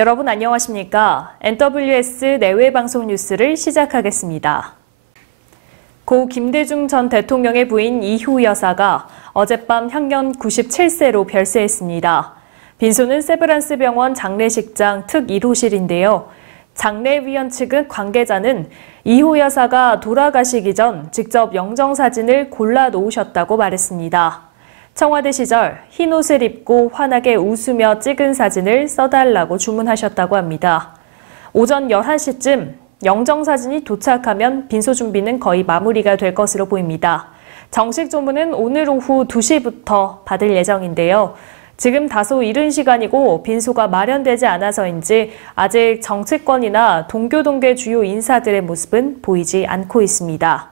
여러분 안녕하십니까? NWS 내외 방송 뉴스를 시작하겠습니다. 고 김대중 전 대통령의 부인 이효 여사가 어젯밤 향년 97세로 별세했습니다. 빈소는 세브란스 병원 장례식장 특 1호실인데요. 장례위원 측은 관계자는 이효 여사가 돌아가시기 전 직접 영정사진을 골라 놓으셨다고 말했습니다. 청와대 시절 흰 옷을 입고 환하게 웃으며 찍은 사진을 써달라고 주문하셨다고 합니다. 오전 11시쯤 영정사진이 도착하면 빈소 준비는 거의 마무리가 될 것으로 보입니다. 정식 조문은 오늘 오후 2시부터 받을 예정인데요. 지금 다소 이른 시간이고 빈소가 마련되지 않아서인지 아직 정치권이나 동교동계 주요 인사들의 모습은 보이지 않고 있습니다.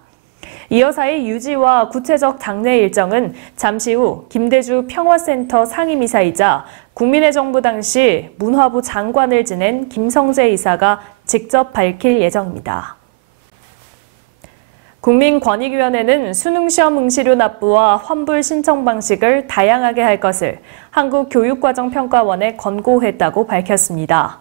이 여사의 유지와 구체적 장례 일정은 잠시 후 김대주 평화센터 상임이사이자 국민의 정부 당시 문화부 장관을 지낸 김성재 이사가 직접 밝힐 예정입니다. 국민권익위원회는 수능시험 응시료 납부와 환불 신청 방식을 다양하게 할 것을 한국교육과정평가원에 권고했다고 밝혔습니다.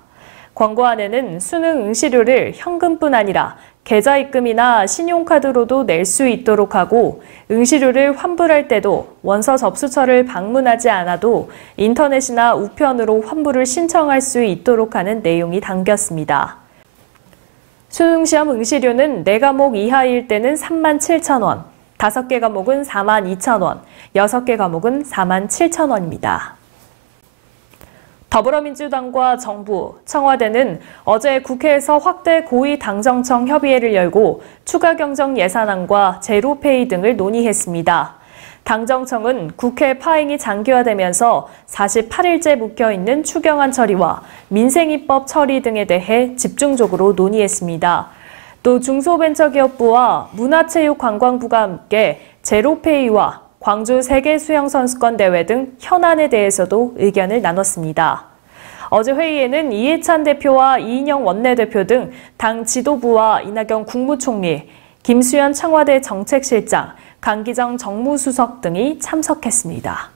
권고안에는 수능 응시료를 현금뿐 아니라 계좌입금이나 신용카드로도 낼 수 있도록 하고 응시료를 환불할 때도 원서 접수처를 방문하지 않아도 인터넷이나 우편으로 환불을 신청할 수 있도록 하는 내용이 담겼습니다. 수능시험 응시료는 4과목 이하일 때는 37,000원, 5개 과목은 42,000원, 6개 과목은 47,000원입니다. 더불어민주당과 정부, 청와대는 어제 국회에서 확대 고위 당정청 협의회를 열고 추가 경정 예산안과 제로페이 등을 논의했습니다. 당정청은 국회 파행이 장기화되면서 48일째 묵혀있는 추경안 처리와 민생입법 처리 등에 대해 집중적으로 논의했습니다. 또 중소벤처기업부와 문화체육관광부가 함께 제로페이와 광주 세계수영선수권대회 등 현안에 대해서도 의견을 나눴습니다. 어제 회의에는 이해찬 대표와 이인영 원내대표 등 당 지도부와 이낙연 국무총리, 김수현 청와대 정책실장, 강기정 정무수석 등이 참석했습니다.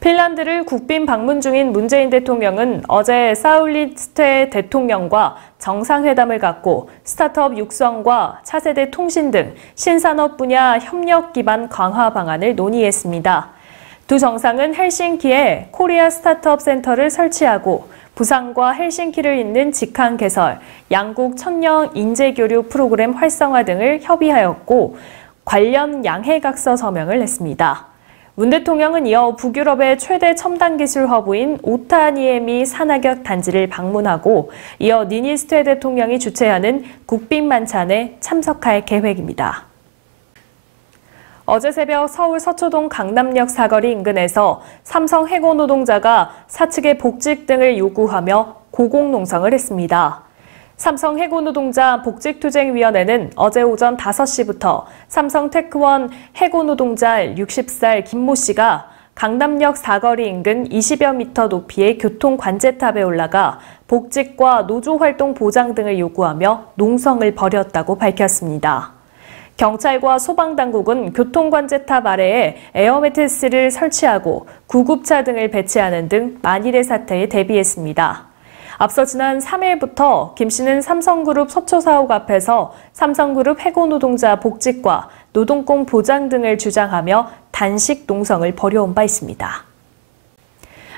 핀란드를 국빈 방문 중인 문재인 대통령은 어제 사울리스테 대통령과 정상회담을 갖고 스타트업 육성과 차세대 통신 등 신산업 분야 협력 기반 강화 방안을 논의했습니다. 두 정상은 헬싱키에 코리아 스타트업 센터를 설치하고 부산과 헬싱키를 잇는 직항 개설, 양국 천년 인재교류 프로그램 활성화 등을 협의하였고 관련 양해각서 서명을 했습니다. 문 대통령은 이어 북유럽의 최대 첨단 기술 허브인 오타니에미 산악역 단지를 방문하고 이어 니니스테 대통령이 주최하는 국빈 만찬에 참석할 계획입니다. 어제 새벽 서울 서초동 강남역 사거리 인근에서 삼성 해고 노동자가 사측의 복직 등을 요구하며 고공농성을 했습니다. 삼성 해고노동자 복직투쟁위원회는 어제 오전 5시부터 삼성 테크원 해고노동자 60살 김모 씨가 강남역 사거리 인근 20여 미터 높이의 교통관제탑에 올라가 복직과 노조활동 보장 등을 요구하며 농성을 벌였다고 밝혔습니다. 경찰과 소방당국은 교통관제탑 아래에 에어매트리스를 설치하고 구급차 등을 배치하는 등 만일의 사태에 대비했습니다. 앞서 지난 3일부터 김 씨는 삼성그룹 서초사옥 앞에서 삼성그룹 해고노동자 복직과 노동권 보장 등을 주장하며 단식 농성을 벌여온 바 있습니다.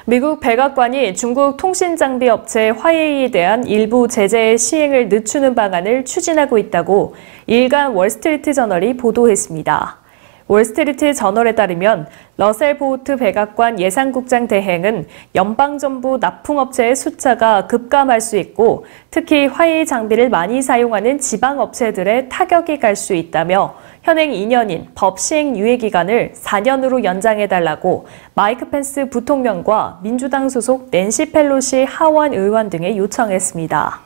미국 백악관이 중국 통신장비 업체 화웨이에 대한 일부 제재 시행을 늦추는 방안을 추진하고 있다고 일간 월스트리트 저널이 보도했습니다. 월스트리트 저널에 따르면 러셀 보우트 백악관 예산국장 대행은 연방정부 납품업체의 숫자가 급감할 수 있고 특히 화웨이 장비를 많이 사용하는 지방업체들의 타격이 갈 수 있다며 현행 2년인 법 시행 유예 기간을 4년으로 연장해달라고 마이크 펜스 부통령과 민주당 소속 낸시 펠로시 하원 의원 등에 요청했습니다.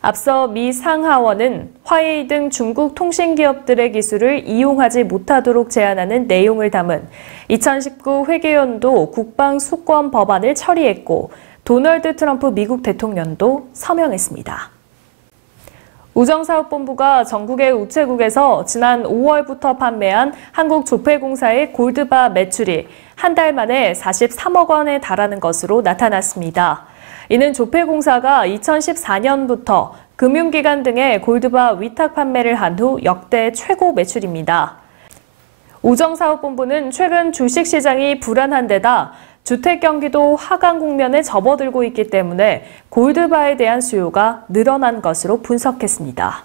앞서 미 상하원은 화웨이 등 중국 통신기업들의 기술을 이용하지 못하도록 제한하는 내용을 담은 2019 회계연도 국방수권 법안을 처리했고 도널드 트럼프 미국 대통령도 서명했습니다. 우정사업본부가 전국의 우체국에서 지난 5월부터 판매한 한국조폐공사의 골드바 매출이 한 달 만에 43억 원에 달하는 것으로 나타났습니다. 이는 조폐공사가 2014년부터 금융기관 등의 골드바 위탁 판매를 한 후 역대 최고 매출입니다. 우정사업본부는 최근 주식시장이 불안한 데다 주택 경기도 하강 국면에 접어들고 있기 때문에 골드바에 대한 수요가 늘어난 것으로 분석했습니다.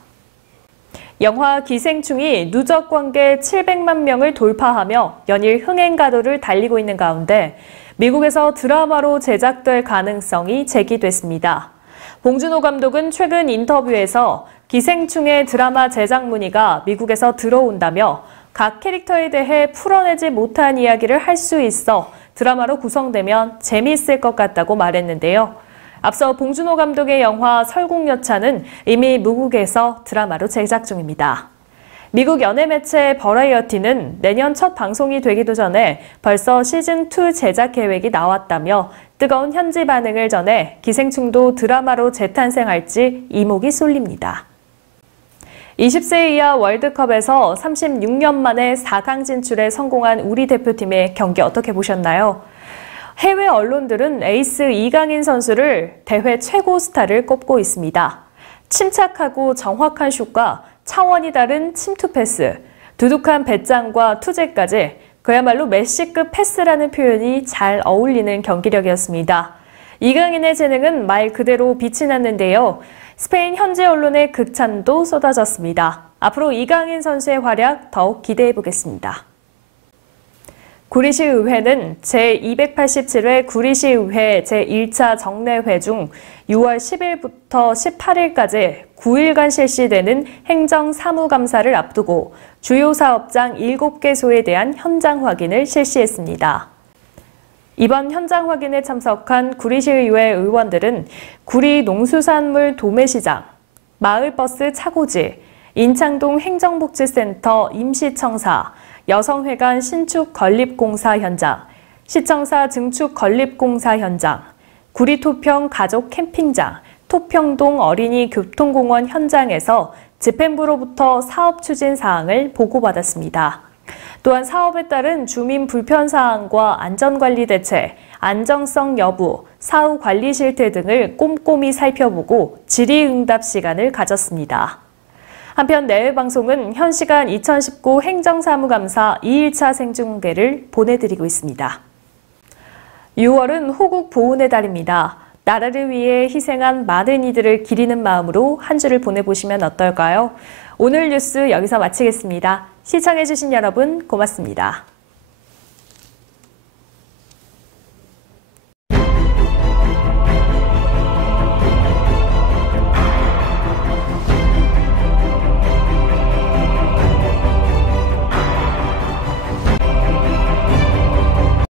영화 기생충이 누적 관객 700만 명을 돌파하며 연일 흥행 가도를 달리고 있는 가운데 미국에서 드라마로 제작될 가능성이 제기됐습니다. 봉준호 감독은 최근 인터뷰에서 기생충의 드라마 제작 문의가 미국에서 들어온다며 각 캐릭터에 대해 풀어내지 못한 이야기를 할 수 있어 드라마로 구성되면 재미있을 것 같다고 말했는데요. 앞서 봉준호 감독의 영화 설국열차는 이미 미국에서 드라마로 제작 중입니다. 미국 연예 매체 버라이어티는 내년 첫 방송이 되기도 전에 벌써 시즌2 제작 계획이 나왔다며 뜨거운 현지 반응을 전해 기생충도 드라마로 재탄생할지 이목이 쏠립니다. 20세 이하 월드컵에서 36년 만에 4강 진출에 성공한 우리 대표팀의 경기 어떻게 보셨나요? 해외 언론들은 에이스 이강인 선수를 대회 최고 스타를 꼽고 있습니다. 침착하고 정확한 슛과 차원이 다른 침투 패스, 두둑한 배짱과 투재까지 그야말로 메시급 패스라는 표현이 잘 어울리는 경기력이었습니다. 이강인의 재능은 말 그대로 빛이 났는데요. 스페인 현지 언론의 극찬도 쏟아졌습니다. 앞으로 이강인 선수의 활약 더욱 기대해보겠습니다. 구리시의회는 제287회 구리시의회 제1차 정례회 중 6월 10일부터 18일까지 9일간 실시되는 행정사무감사를 앞두고 주요 사업장 7개소에 대한 현장 확인을 실시했습니다. 이번 현장 확인에 참석한 구리시의회 의원들은 구리 농수산물 도매시장, 마을버스 차고지, 인창동 행정복지센터 임시청사, 여성회관 신축 건립공사 현장, 시청사 증축 건립공사 현장, 구리 토평 가족 캠핑장, 토평동 어린이 교통공원 현장에서 집행부로부터 사업 추진 사항을 보고받았습니다. 또한 사업에 따른 주민 불편 사항과 안전관리 대책, 안정성 여부, 사후 관리 실태 등을 꼼꼼히 살펴보고 질의응답 시간을 가졌습니다. 한편 내외방송은 현 시간 2019 행정사무감사 2일차 생중계를 보내드리고 있습니다. 6월은 호국 보훈의 달입니다. 나라를 위해 희생한 많은 이들을 기리는 마음으로 한 주를 보내보시면 어떨까요? 오늘 뉴스 여기서 마치겠습니다. 시청해주신 여러분 고맙습니다.